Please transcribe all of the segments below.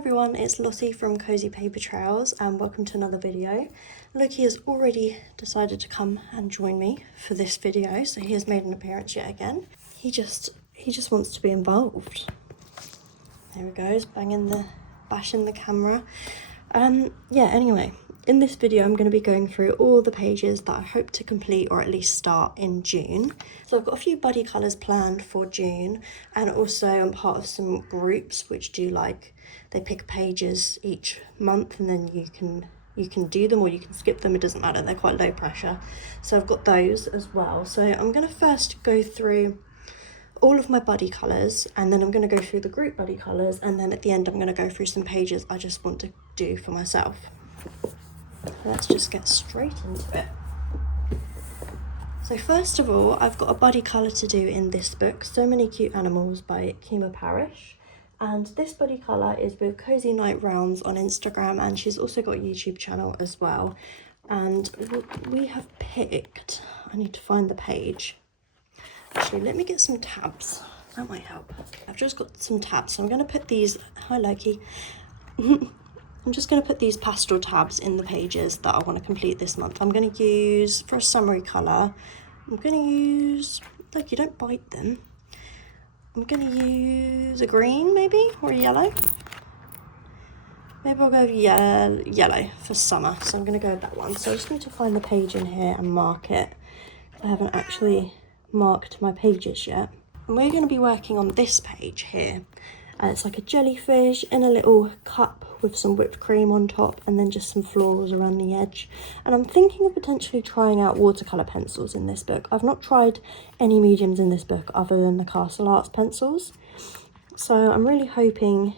everyone, it's Lottie from Cozy Paper Trails and welcome to another video. Loki has already decided to come and join me for this video, so he has made an appearance yet again. He just wants to be involved. There he goes, bashing the camera. Anyway, in this video I'm going to be going through all the pages that I hope to complete or at least start in June. So I've got a few buddy colours planned for June, and also I'm part of some groups which do they pick pages each month and then you can do them or you can skip them, it doesn't matter, they're quite low pressure. So I've got those as well. So I'm going to first go through all of my buddy colours, and then I'm going to go through the group buddy colours, and then at the end I'm going to go through some pages I just want to do for myself. Let's just get straight into it. So first of all, I've got a buddy colour to do in this book, So Many Cute Animals by Kima Parrish. And this buddy colour is with Cozy Night Rounds on Instagram, and she's also got a YouTube channel as well. And we have picked, I need to find the page. Actually, let me get some tabs, that might help. I've just got some tabs, so I'm going to put these, hi Loki. I'm just going to put these pastel tabs in the pages that I want to complete this month. I'm going to use, for a summery colour, I'm going to use, look, you don't bite them. I'm going to use a green maybe, or a yellow. Maybe I'll go yellow for summer, so I'm going to go with that one. So I just need to find the page in here and mark it. I haven't actually marked my pages yet. And we're going to be working on this page here. It's like a jellyfish in a little cup with some whipped cream on top and then just some florals around the edge. And I'm thinking of potentially trying out watercolour pencils in this book. I've not tried any mediums in this book other than the Castle Arts pencils. So I'm really hoping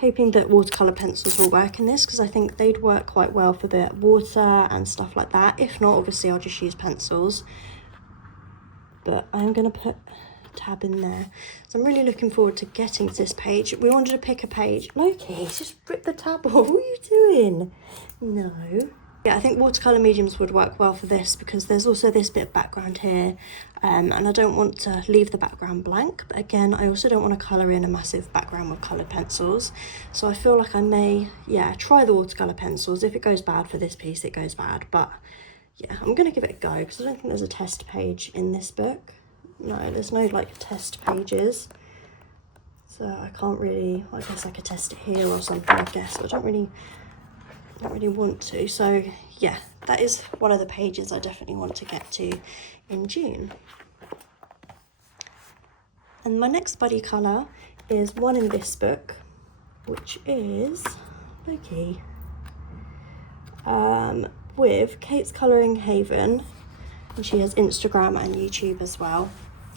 that watercolour pencils will work in this, because I think they'd work quite well for the water and stuff like that. If not, obviously I'll just use pencils. But I'm going to put tab in there, so I'm really looking forward to getting to this page. We wanted to pick a page. Loki, just rip the tab off. What are you doing? No. Yeah, I think watercolour mediums would work well for this, because there's also this bit of background here, and I don't want to leave the background blank, but again I also don't want to colour in a massive background with coloured pencils. So I feel like I may, try the watercolour pencils. If it goes bad for this piece, it goes bad, but yeah, I'm going to give it a go, because I don't think there's a test page in this book. No, there's no test pages, so I can't really, I guess I could test it here or something, I guess, but I don't really want to. So yeah, that is one of the pages I definitely want to get to in June. And my next buddy colour is one in this book, which is Loki, with Kate's Colouring Haven, and she has Instagram and YouTube as well.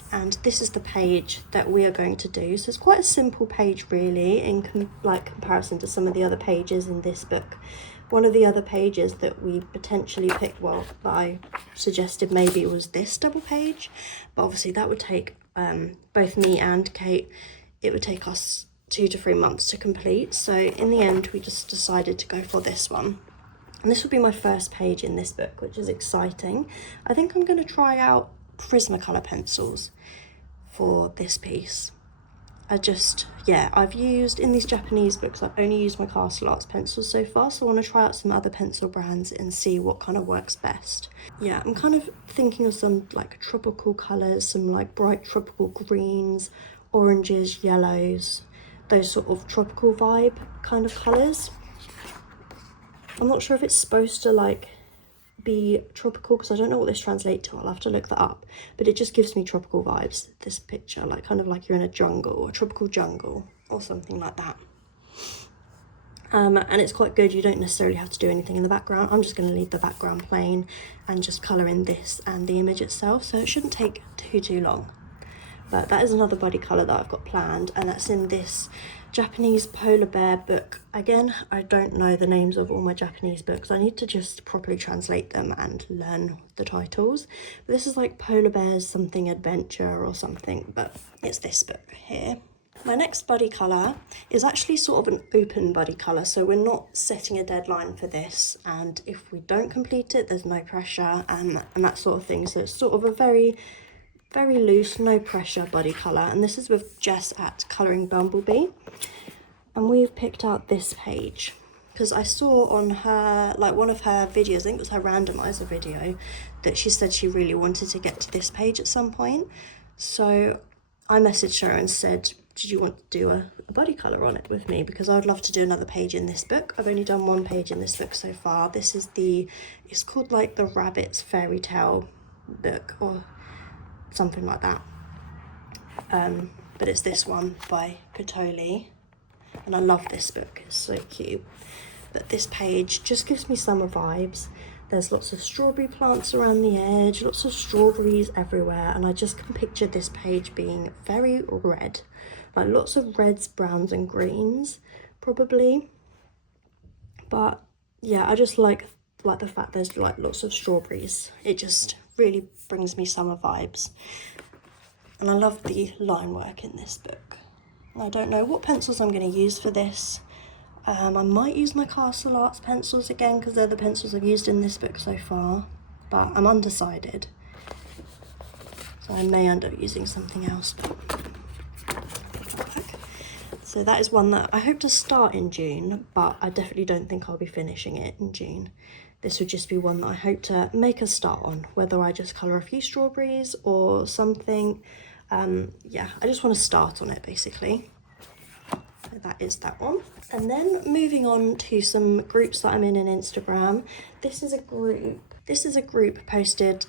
And this is the page that we are going to do. So it's quite a simple page really in comparison to some of the other pages in this book. One of the other pages that we potentially picked, that I suggested maybe, was this double page, but obviously that would take both me and Kate, it would take us 2 to 3 months to complete. So in the end we just decided to go for this one. And this will be my first page in this book, which is exciting. I think I'm going to try out prismacolor pencils for this piece. I've used, in these Japanese books, I've only used my Castle Arts pencils so far, so I want to try out some other pencil brands and see what kind of works best. Yeah, I'm kind of thinking of some tropical colours, some bright tropical greens, oranges, yellows, those sort of tropical vibe kind of colours. I'm not sure if it's supposed to be tropical, because I don't know what this translates to. I'll have to look that up, but it just gives me tropical vibes, this picture, kind of like you're in a jungle, or a tropical jungle or something like that. And it's quite good, you don't necessarily have to do anything in the background. I'm just going to leave the background plain and just colour in this and the image itself, so it shouldn't take too long. But that is another buddy colour that I've got planned, and that's in this Japanese polar bear book. Again, I don't know the names of all my Japanese books. I need to just properly translate them and learn the titles. But this is Polar Bears Something Adventure or something, but it's this book here. My next buddy colour is actually sort of an open buddy colour, so we're not setting a deadline for this, and if we don't complete it, there's no pressure and that sort of thing. So it's sort of a very loose, no pressure buddy colour, and this is with Jess at Colouring Bumblebee. And we've picked out this page because I saw on her, like one of her videos, I think it was her randomizer video, that she said she really wanted to get to this page at some point. So I messaged her and said, did you want to do a body colour on it with me? Because I would love to do another page in this book. I've only done one page in this book so far. This is it's called like the Rabbit's Fairy Tale book or something like that. But it's this one by Patoli. And I love this book, it's so cute. But this page just gives me summer vibes. There's lots of strawberry plants around the edge, lots of strawberries everywhere, and I just can picture this page being very red. Like lots of reds, browns and greens, probably. But yeah, I just like the fact there's like lots of strawberries. It just really brings me summer vibes. And I love the line work in this book. I don't know what pencils I'm going to use for this. I might use my Castle Arts pencils again because they're the pencils I've used in this book so far, but I'm undecided. So I may end up using something else. So that is one that I hope to start in June, but I definitely don't think I'll be finishing it in June. This would just be one that I hope to make a start on, whether I just colour a few strawberries or something. Yeah, I just want to start on it basically. So that is that one. And then moving on to some groups that I'm in Instagram. This is a group hosted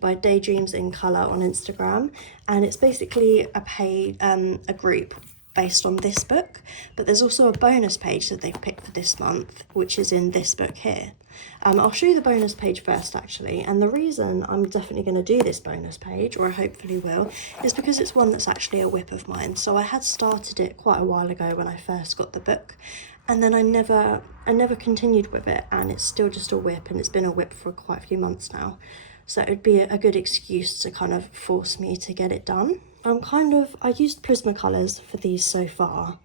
by Daydreams in Colour on Instagram, and it's basically a group based on this book, but there's also a bonus page that they've picked for this month, which is in this book here. I'll show you the bonus page first actually, and the reason I'm definitely going to do this bonus page, or I hopefully will, is because it's one that's actually a whip of mine. So I had started it quite a while ago when I first got the book, and then I never continued with it, and it's still just a whip, and it's been a whip for quite a few months now. So it would be a good excuse to kind of force me to get it done. I used Prismacolors for these so far,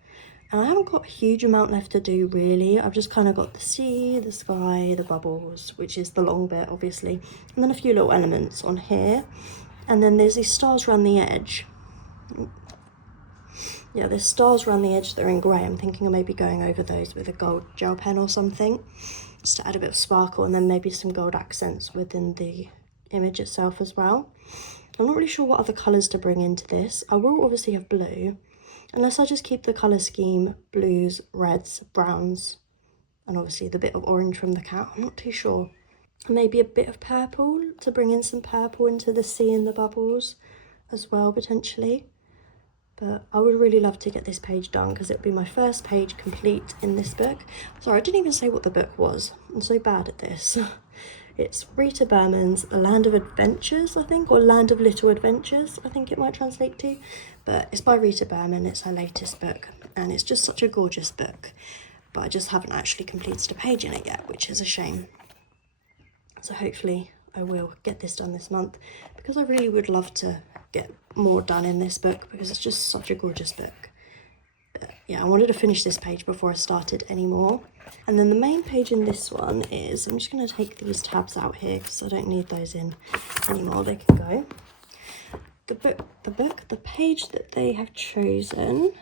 and I haven't got a huge amount left to do really. I've just kind of got the sea, the sky, the bubbles, which is the long bit obviously, and then a few little elements on here. And then there's these stars around the edge. Yeah, there's stars around the edge that are in grey. I'm thinking of maybe going over those with a gold gel pen or something, just to add a bit of sparkle, and then maybe some gold accents within the image itself as well. I'm not really sure what other colours to bring into this. I will obviously have blue, unless I just keep the colour scheme blues, reds, browns, and obviously the bit of orange from the cat. I'm not too sure. And maybe a bit of purple to bring in some purple into the sea and the bubbles as well, potentially. But I would really love to get this page done because it would be my first page complete in this book. Sorry, I didn't even say what the book was. I'm so bad at this. It's Rita Berman's A Land of Adventures, I think, or Land of Little Adventures, I think it might translate to. But it's by Rita Berman, it's her latest book, and it's just such a gorgeous book. But I just haven't actually completed a page in it yet, which is a shame. So hopefully I will get this done this month, because I really would love to get more done in this book, because it's just such a gorgeous book. But yeah, I wanted to finish this page before I started anymore. And then the main page in this one is, I'm just going to take these tabs out here because I don't need those in anymore, they can go. The page that they have chosen,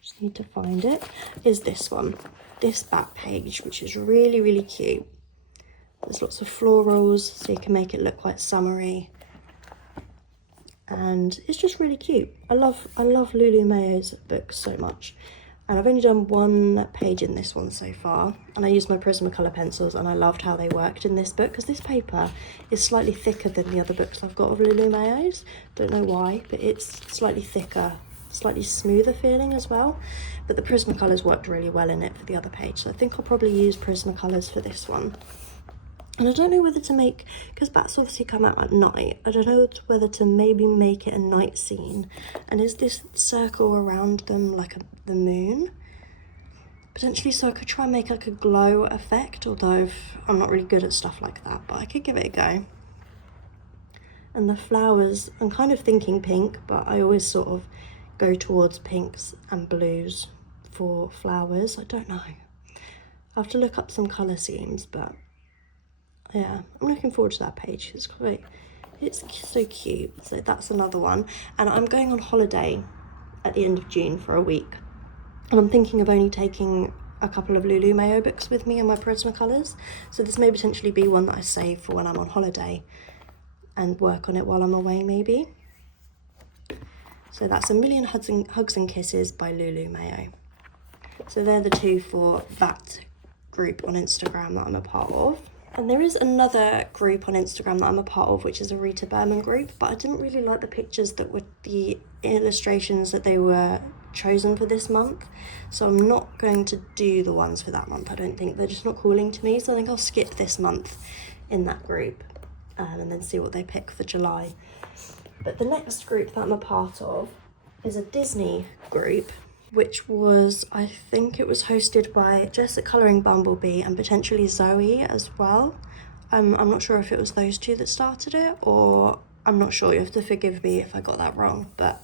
just need to find it, is this one, this back page, which is really, really cute. There's lots of florals, so you can make it look quite summery. And it's just really cute. I love Lulu Mayo's books so much. And I've only done one page in this one so far, and I used my Prismacolor pencils, and I loved how they worked in this book, because this paper is slightly thicker than the other books I've got of Lulu Mayo's. Don't know why, but it's slightly thicker, slightly smoother feeling as well. But the Prismacolors worked really well in it for the other page, so I think I'll probably use Prismacolors for this one. And I don't know whether to make, because bats obviously come out at night, I don't know whether to maybe make it a night scene. And is this circle around them like the moon? Potentially, so I could try and make like a glow effect, although I'm not really good at stuff like that, but I could give it a go. And the flowers, I'm kind of thinking pink, but I always sort of go towards pinks and blues for flowers. I don't know. I have to look up some colour schemes, but yeah, I'm looking forward to that page. It's so cute. So that's another one. And I'm going on holiday at the end of June for a week. And I'm thinking of only taking a couple of Lulu Mayo books with me and my Prismacolors. So this may potentially be one that I save for when I'm on holiday and work on it while I'm away maybe. So that's A Million Hugs and Kisses by Lulu Mayo. So they're the two for that group on Instagram that I'm a part of. And there is another group on Instagram that I'm a part of, which is a Rita Berman group, but I didn't really like the pictures that were the illustrations that they were chosen for this month. So I'm not going to do the ones for that month. I don't think they're just not calling to me. So I think I'll skip this month in that group and then see what they pick for July. But the next group that I'm a part of is a Disney group, which was, I think it was hosted by Jess at Colouring Bumblebee and potentially Zoe as well. I'm not sure if it was those two that started it, or I'm not sure, you have to forgive me if I got that wrong. But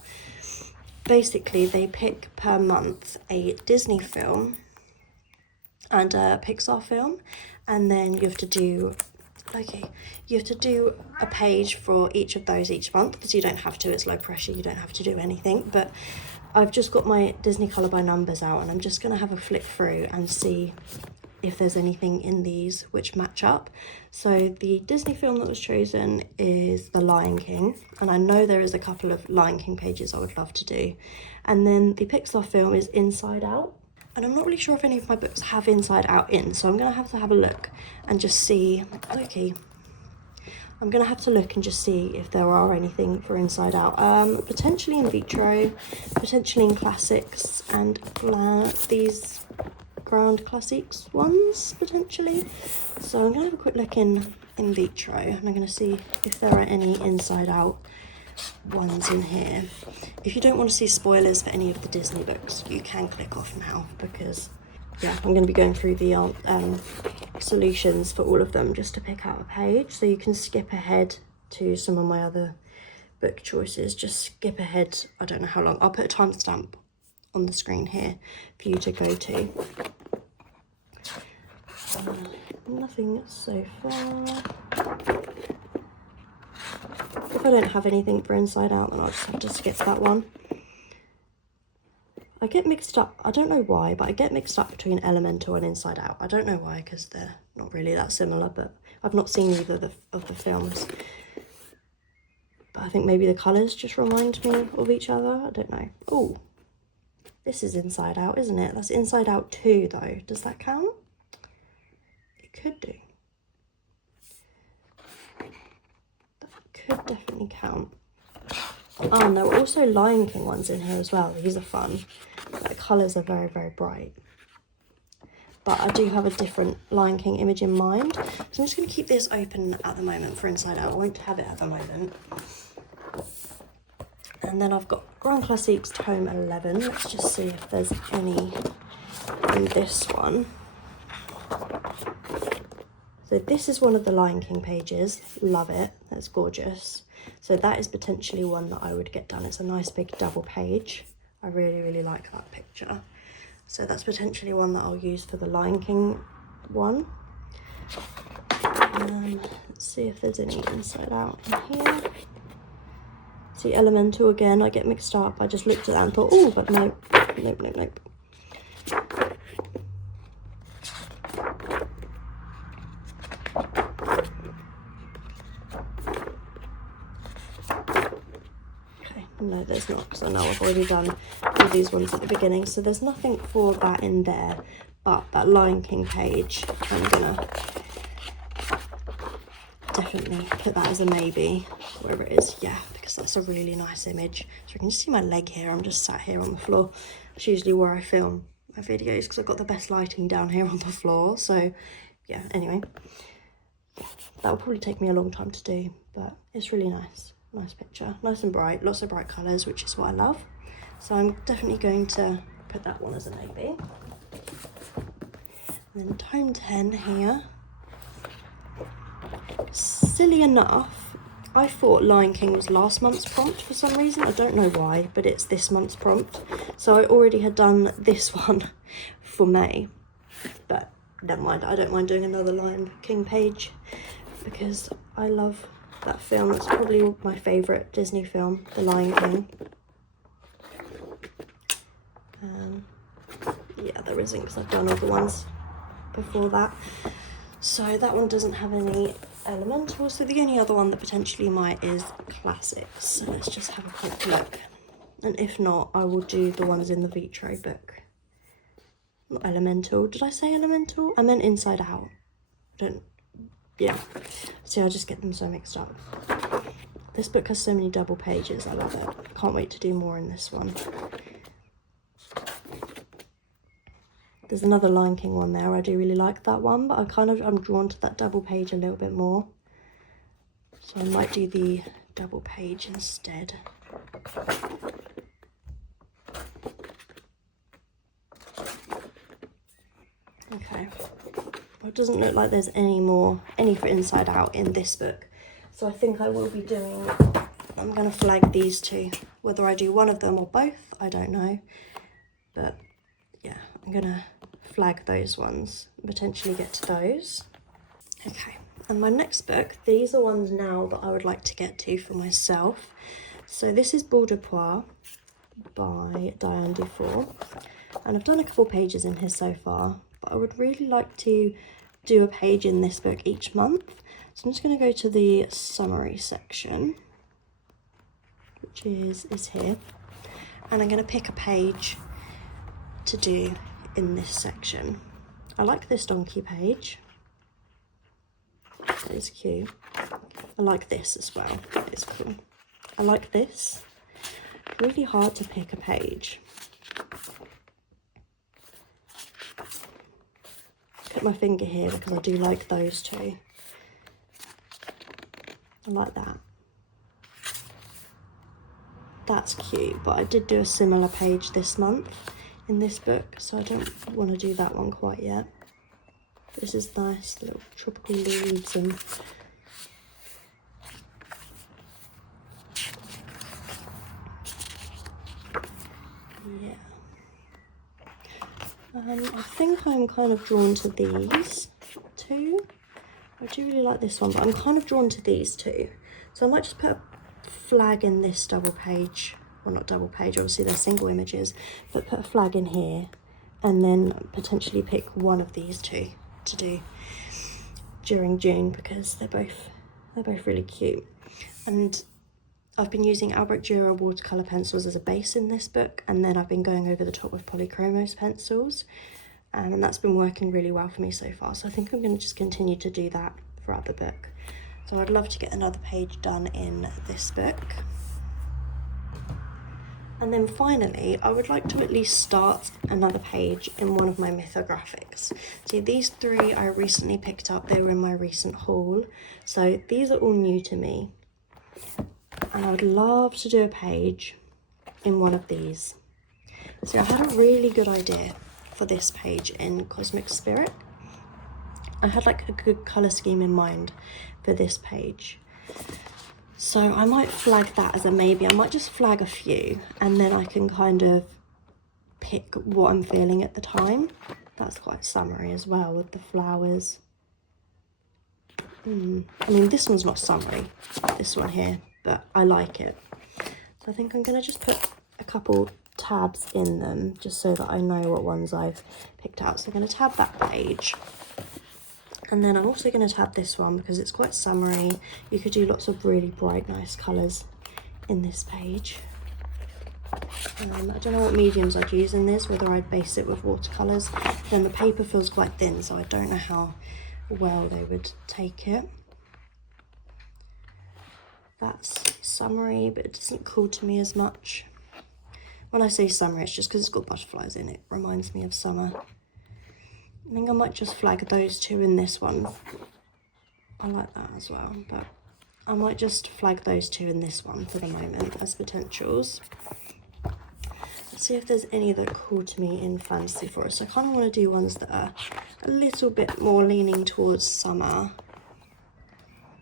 basically they pick per month a Disney film and a Pixar film, and then you have to do a page for each of those each month, because you don't have to, it's low pressure, you don't have to do anything. But I've just got my Disney Colour by Numbers out, and I'm just going to have a flick through and see if there's anything in these which match up. So the Disney film that was chosen is The Lion King, and I know there is a couple of Lion King pages I would love to do. And then the Pixar film is Inside Out, and I'm not really sure if any of my books have Inside Out in, so I'm going to have a look and just see. I'm going to have to look and just see if there are anything for Inside Out. Potentially in Vitro, potentially in Classics, and these Grand Classics ones, potentially. So I'm going to have a quick look in Vitro, and I'm going to see if there are any Inside Out ones in here. If you don't want to see spoilers for any of the Disney books, you can click off now, because yeah, I'm going to be going through the solutions for all of them just to pick out a page. So you can skip ahead to some of my other book choices. Just skip ahead, I don't know how long. I'll put a timestamp on the screen here for you to go to. Nothing so far. If I don't have anything for Inside Out, then I'll just have to skip that one. I get mixed up, I don't know why, but I get mixed up between Elemental and Inside Out. I don't know why, because they're not really that similar, but I've not seen either of the films. But I think maybe the colours just remind me of each other. I don't know. Oh, this is Inside Out, isn't it? That's Inside Out 2, though. Does that count? It could do. That could definitely count. Oh, and there were also Lion King ones in here as well. These are fun. The colours are very, very bright. But I do have a different Lion King image in mind. So I'm just going to keep this open at the moment for Inside Out. I won't have it at the moment. And then I've got Grand Classics Tome 11. Let's just see if there's any in this one. So this is one of the Lion King pages. Love it. That's gorgeous. So that is potentially one that I would get done. It's a nice big double page. I really, really like that picture. So that's potentially one that I'll use for the Lion King one. Let's see if there's any Inside Out in here. See, Elemental again, I get mixed up. I just looked at that and thought, oh, but no, nope, nope, nope. No, there's not, because I know I've already done all these ones at the beginning. So there's nothing for that in there, but that Lion King page, I'm gonna definitely put that as a maybe, wherever it is. Yeah, because that's a really nice image. So you can just see my leg here. I'm just sat here on the floor. That's usually where I film my videos, because I've got the best lighting down here on the floor. So yeah, anyway, that will probably take me a long time to do, but it's really nice. Nice picture, nice and bright, lots of bright colours, which is what I love. So I'm definitely going to put that one as a maybe. And then Tome 10 here. Silly enough, I thought Lion King was last month's prompt for some reason. I don't know why, but it's this month's prompt. So I already had done this one for May. But never mind, I don't mind doing another Lion King page, because I love that film. It's probably my favourite Disney film, The Lion King. there isn't, because I've done all the ones before that. So that one doesn't have any elementals. So the only other one that potentially might is classics. So let's just have a quick look. And if not, I will do the ones in the Vitro book. Not elemental. Did I say elemental? I meant inside out. Yeah. See, I just get them so mixed up. This book has so many double pages. I love it. Can't wait to do more in this one. There's another Lion King one there. I do really like that one, but I'm drawn to that double page a little bit more. So I might do the double page instead. Okay. Well, it doesn't look like there's any for inside out in this book. So I think I will be doing, I'm going to flag these two. Whether I do one of them or both, I don't know. But yeah, I'm going to flag those ones, potentially get to those. Okay, and my next book, these are ones now that I would like to get to for myself. So this is Bourdepois by Diane Dufour, and I've done a couple pages in here so far, but I would really like to do a page in this book each month. So I'm just going to go to the summary section, which is here, and I'm going to pick a page to do in this section. I like this donkey page. That is cute. I like this as well. It's cool. I like this. Really hard to pick a page. Put my finger here because I do like those two. I like that. That's cute, but I did do a similar page this month in this book, so I don't want to do that one quite yet. This is nice, little tropical leaves and yeah. I think I'm kind of drawn to these two. I do really like this one, but I'm kind of drawn to these two. So I might just put a flag in this double page. Well, not double page, obviously they're single images, but put a flag in here and then potentially pick one of these two to do during June, because they're both really cute. And I've been using Albrecht Dürer watercolour pencils as a base in this book, and then I've been going over the top with Polychromos pencils, and that's been working really well for me so far. So I think I'm going to just continue to do that throughout the book. So I'd love to get another page done in this book. And then finally, I would like to at least start another page in one of my mythographics. See, these three I recently picked up. They were in my recent haul. So these are all new to me. And I would love to do a page in one of these. So I had a really good idea for this page in Cosmic Spirit. I had like a good colour scheme in mind for this page. So I might flag that as a maybe. I might just flag a few and then I can kind of pick what I'm feeling at the time. That's quite summery as well with the flowers. I mean, this one's not summery, this one here, but I like it. So I think I'm going to just put a couple tabs in them just so that I know what ones I've picked out. So I'm going to tab that page. And then I'm also going to tab this one because it's quite summery. You could do lots of really bright, nice colours in this page. I don't know what mediums I'd use in this, whether I'd base it with watercolours. Then the paper feels quite thin, so I don't know how well they would take it. That's summery, but it doesn't call to me as much. When I say summer, it's just because it's got butterflies in it. Reminds me of summer. I think I might just flag those two in this one. I like that as well, but I might just flag those two in this one for the moment as potentials. Let's see if there's any that call to me in Fantasy Forest. I kind of want to do ones that are a little bit more leaning towards summer.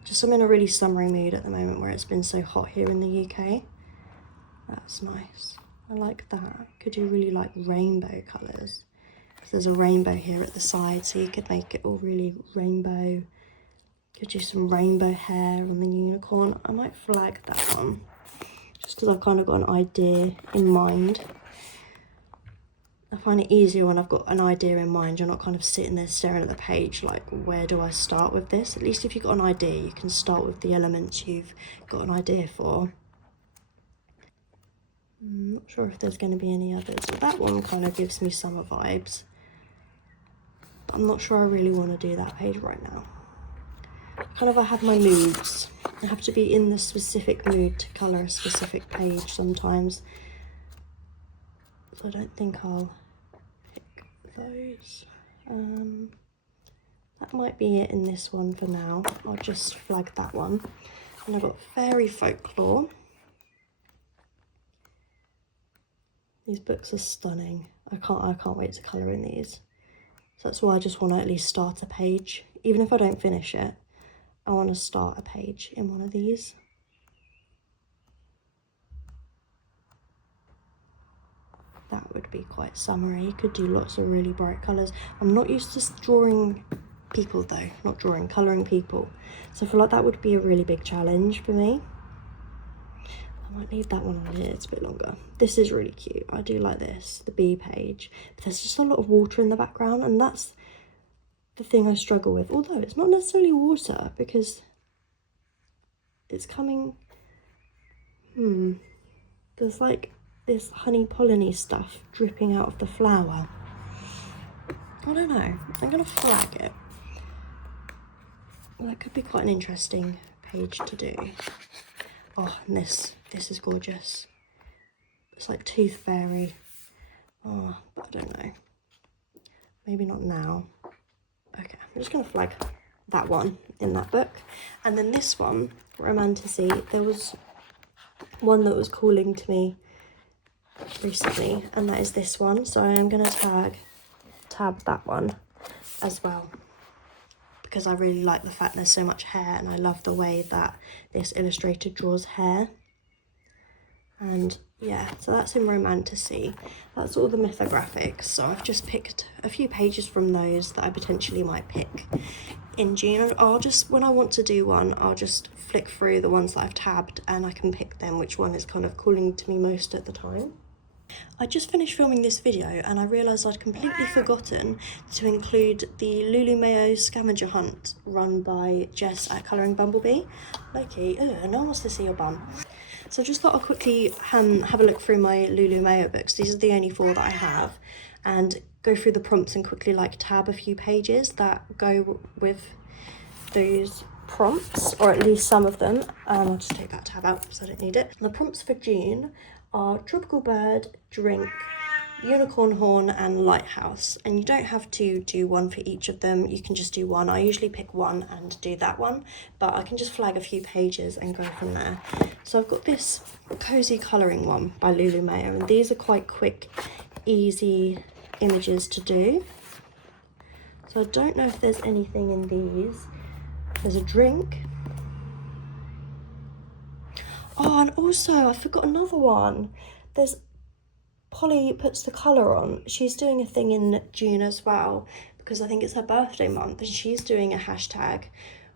Just I'm in a really summery mood at the moment where it's been so hot here in the UK. That's nice. I like that. Could do really like rainbow colours. There's a rainbow here at the side, so you could make it all really rainbow. Could do some rainbow hair on the unicorn. I might flag that one, just because I've kind of got an idea in mind. I find it easier when I've got an idea in mind. You're not kind of sitting there staring at the page like, where do I start with this? At least if you've got an idea, you can start with the elements you've got an idea for. I'm not sure if there's going to be any others. So that one kind of gives me summer vibes. But I'm not sure I really want to do that page right now. Kind of, I have my moods. I have to be in the specific mood to colour a specific page sometimes. So I don't think I'll pick those. That might be it in this one for now. I'll just flag that one. And I've got Fairy Folklore. These books are stunning. I can't wait to colour in these. So that's why I just want to at least start a page. Even if I don't finish it, I want to start a page in one of these. That would be quite summery. You could do lots of really bright colours. I'm not used to drawing people though, not drawing, colouring people. So I feel like that would be a really big challenge for me. I might leave that one on here, it's a bit longer. This is really cute. I do like this, the bee page. But there's just a lot of water in the background, and that's the thing I struggle with. Although it's not necessarily water, because it's coming... There's like this honey pollen-y stuff dripping out of the flower. I don't know. I'm going to flag it. Well, that could be quite an interesting page to do. Oh, and this is gorgeous. It's like Tooth Fairy. Oh, but I don't know. Maybe not now. Okay, I'm just going to flag that one in that book. And then this one, Romantasy, there was one that was calling to me recently, and that is this one. So I am going to tab that one as well, because I really like the fact there's so much hair, and I love the way that this illustrator draws hair. And yeah, so that's in Romantasy. That's all the mythographics. So I've just picked a few pages from those that I potentially might pick in June. I'll just, when I want to do one, I'll just flick through the ones that I've tabbed and I can pick them, which one is kind of calling to me most at the time. I just finished filming this video and I realised I'd completely forgotten to include the Lulu Mayo scavenger hunt run by Jess at Colouring Bumblebee. Loki, no one wants to see your bum. So I just thought I'll quickly have a look through my Lulu Mayo books. These are the only 4 that I have, and go through the prompts and quickly like tab a few pages that go with those prompts, or at least some of them. I'll just take that tab out because I don't need it. The prompts for June are Tropical Bird, Drink, Unicorn Horn and Lighthouse, and you don't have to do one for each of them. You can just do one. I usually pick one and do that one, but I can just flag a few pages and go from there. So I've got this cozy colouring one by Lulu Mayo, and these are quite quick, easy images to do. So I don't know if there's anything in these. There's a drink. Oh, and also I forgot another one. There's Polly Puts the Colour On. She's doing a thing in June as well, because I think it's her birthday month, and she's doing a hashtag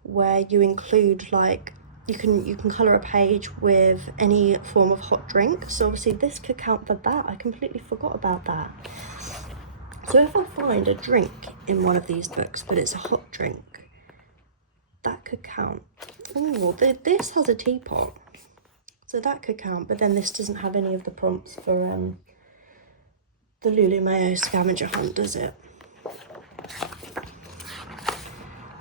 where you include, like, you can colour a page with any form of hot drink. So obviously this could count for that. I completely forgot about that. So if I find a drink in one of these books, but it's a hot drink, that could count. Oh, this has a teapot, so that could count, but then this doesn't have any of the prompts for the Lulu Mayo scavenger hunt, does it?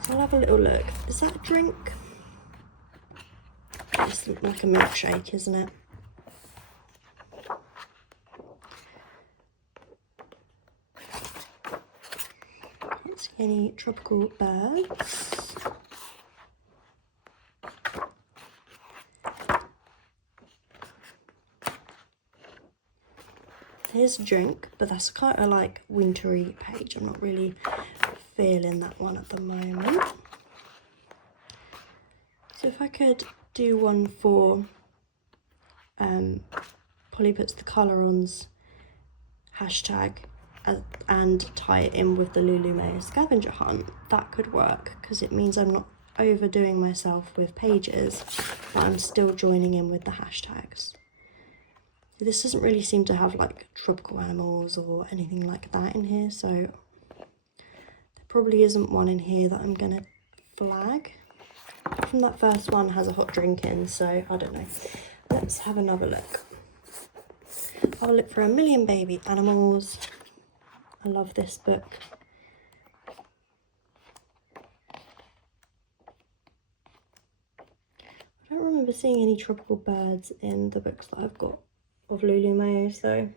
So I'll have a little look. Is that a drink? It's like a milkshake, isn't it? Can't see any tropical birds. Here's a drink, but that's quite a like wintry page. I'm not really feeling that one at the moment. So if I could do one for Polly Puts the Colour On's hashtag and tie it in with the Lulu Mayo scavenger hunt, that could work, because it means I'm not overdoing myself with pages, but I'm still joining in with the hashtags. This doesn't really seem to have like tropical animals or anything like that in here, so there probably isn't one in here that I'm gonna flag. From that first one has a hot drink in, so I don't know. Let's have another look. I'll look for A Million Baby Animals. I love this book. I don't remember seeing any tropical birds in the books that I've got of Lulu Mayo, so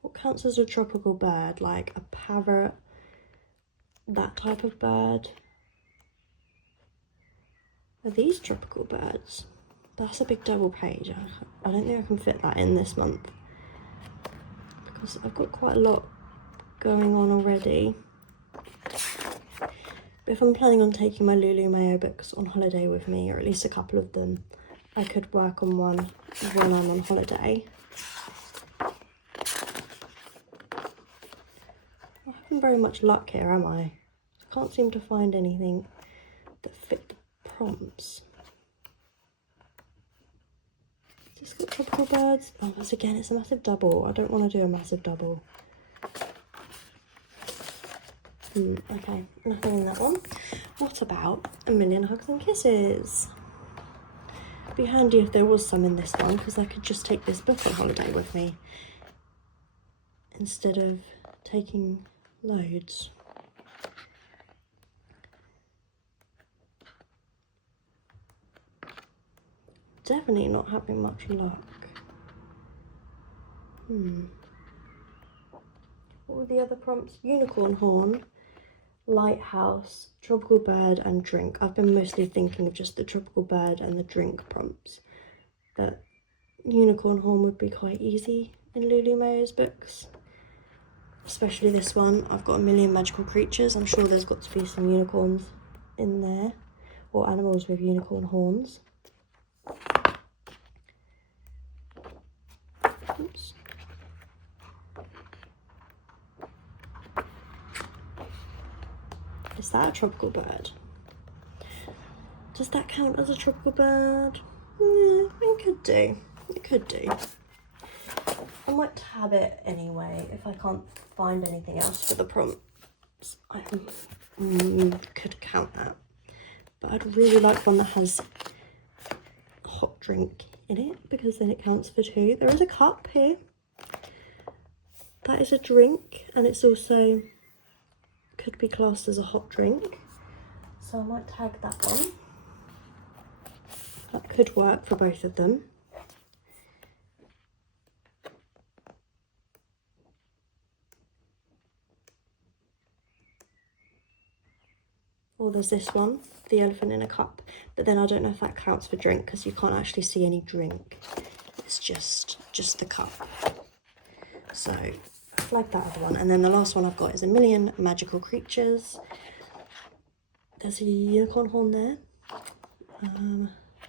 what counts as a tropical bird? Like a parrot, that type of bird? Are these tropical birds? That's a big double page. I don't think I can fit that in this month because I've got quite a lot going on already. But if I'm planning on taking my Lulu Mayo books on holiday with me, or at least a couple of them, I could work on one when I'm on holiday. I'm not having very much luck here, am I? I can't seem to find anything that fit the prompts. Is this got tropical birds? Oh, once again, it's a massive double. I don't want to do a massive double. Okay, nothing in that one. What about A Million Hugs and Kisses? It'd be handy if there was some in this one, because I could just take this book on holiday with me instead of taking loads. Definitely not having much luck. What were the other prompts? Unicorn horn, lighthouse, tropical bird and drink. I've been mostly thinking of just the tropical bird and the drink prompts, but unicorn horn would be quite easy in Lulu Mayo's books, especially this one. I've got A Million Magical Creatures. I'm sure there's got to be some unicorns in there, or animals with unicorn horns. Oops. Is that a tropical bird? Does that count as a tropical bird? It could do. It could do. I might tab it anyway if I can't find anything else for the prompts. I could count that. But I'd really like one that has a hot drink in it, because then it counts for 2. There is a cup here. That is a drink, and it's also could be classed as a hot drink. So I might tag that one. That could work for both of them. Or there's this one, the elephant in a cup, but then I don't know if that counts for drink because you can't actually see any drink. It's just the cup. So flag that other one. And then the last one I've got is A Million Magical Creatures. There's a unicorn horn there.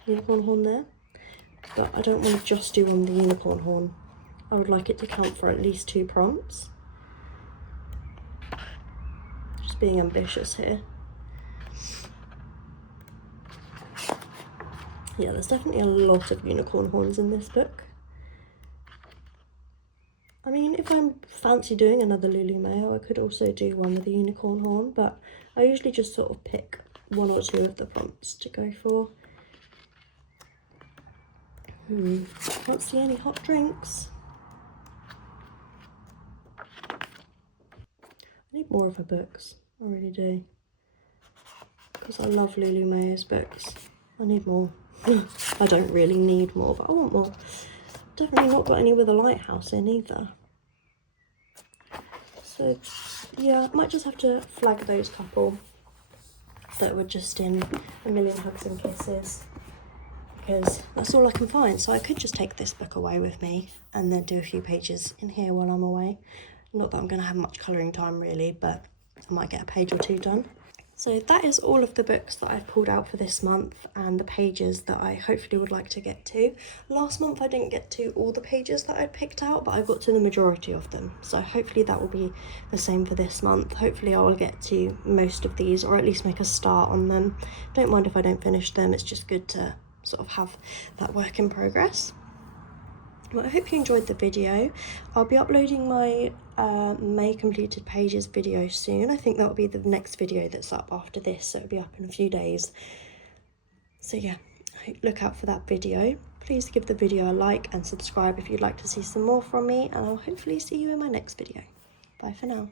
Unicorn horn there. But I don't want to just do on the unicorn horn. I would like it to count for at least 2 prompts. Just being ambitious here. Yeah, there's definitely a lot of unicorn horns in this book. I mean, if I fancy doing another Lulu Mayo, I could also do one with a unicorn horn, but I usually just sort of pick 1 or 2 of the prompts to go for. Can't see any hot drinks. I need more of her books, I really do. Because I love Lulu Mayo's books. I need more. I don't really need more, but I want more. Definitely not got any with a lighthouse in either. So yeah, I might just have to flag those couple that were just in A Million Hugs and Kisses, because that's all I can find. So I could just take this book away with me and then do a few pages in here while I'm away. Not that I'm going to have much colouring time really, but I might get a page or 2 done. So that is all of the books that I've pulled out for this month and the pages that I hopefully would like to get to. Last month I didn't get to all the pages that I'd picked out, but I got to the majority of them. So hopefully that will be the same for this month. Hopefully I will get to most of these, or at least make a start on them. Don't mind if I don't finish them, it's just good to sort of have that work in progress. Well, I hope you enjoyed the video. I'll be uploading my May completed pages video soon. I think that will be the next video that's up after this, so it'll be up in a few days. So yeah, look out for that video. Please give the video a like and subscribe if you'd like to see some more from me, and I'll hopefully see you in my next video. Bye for now.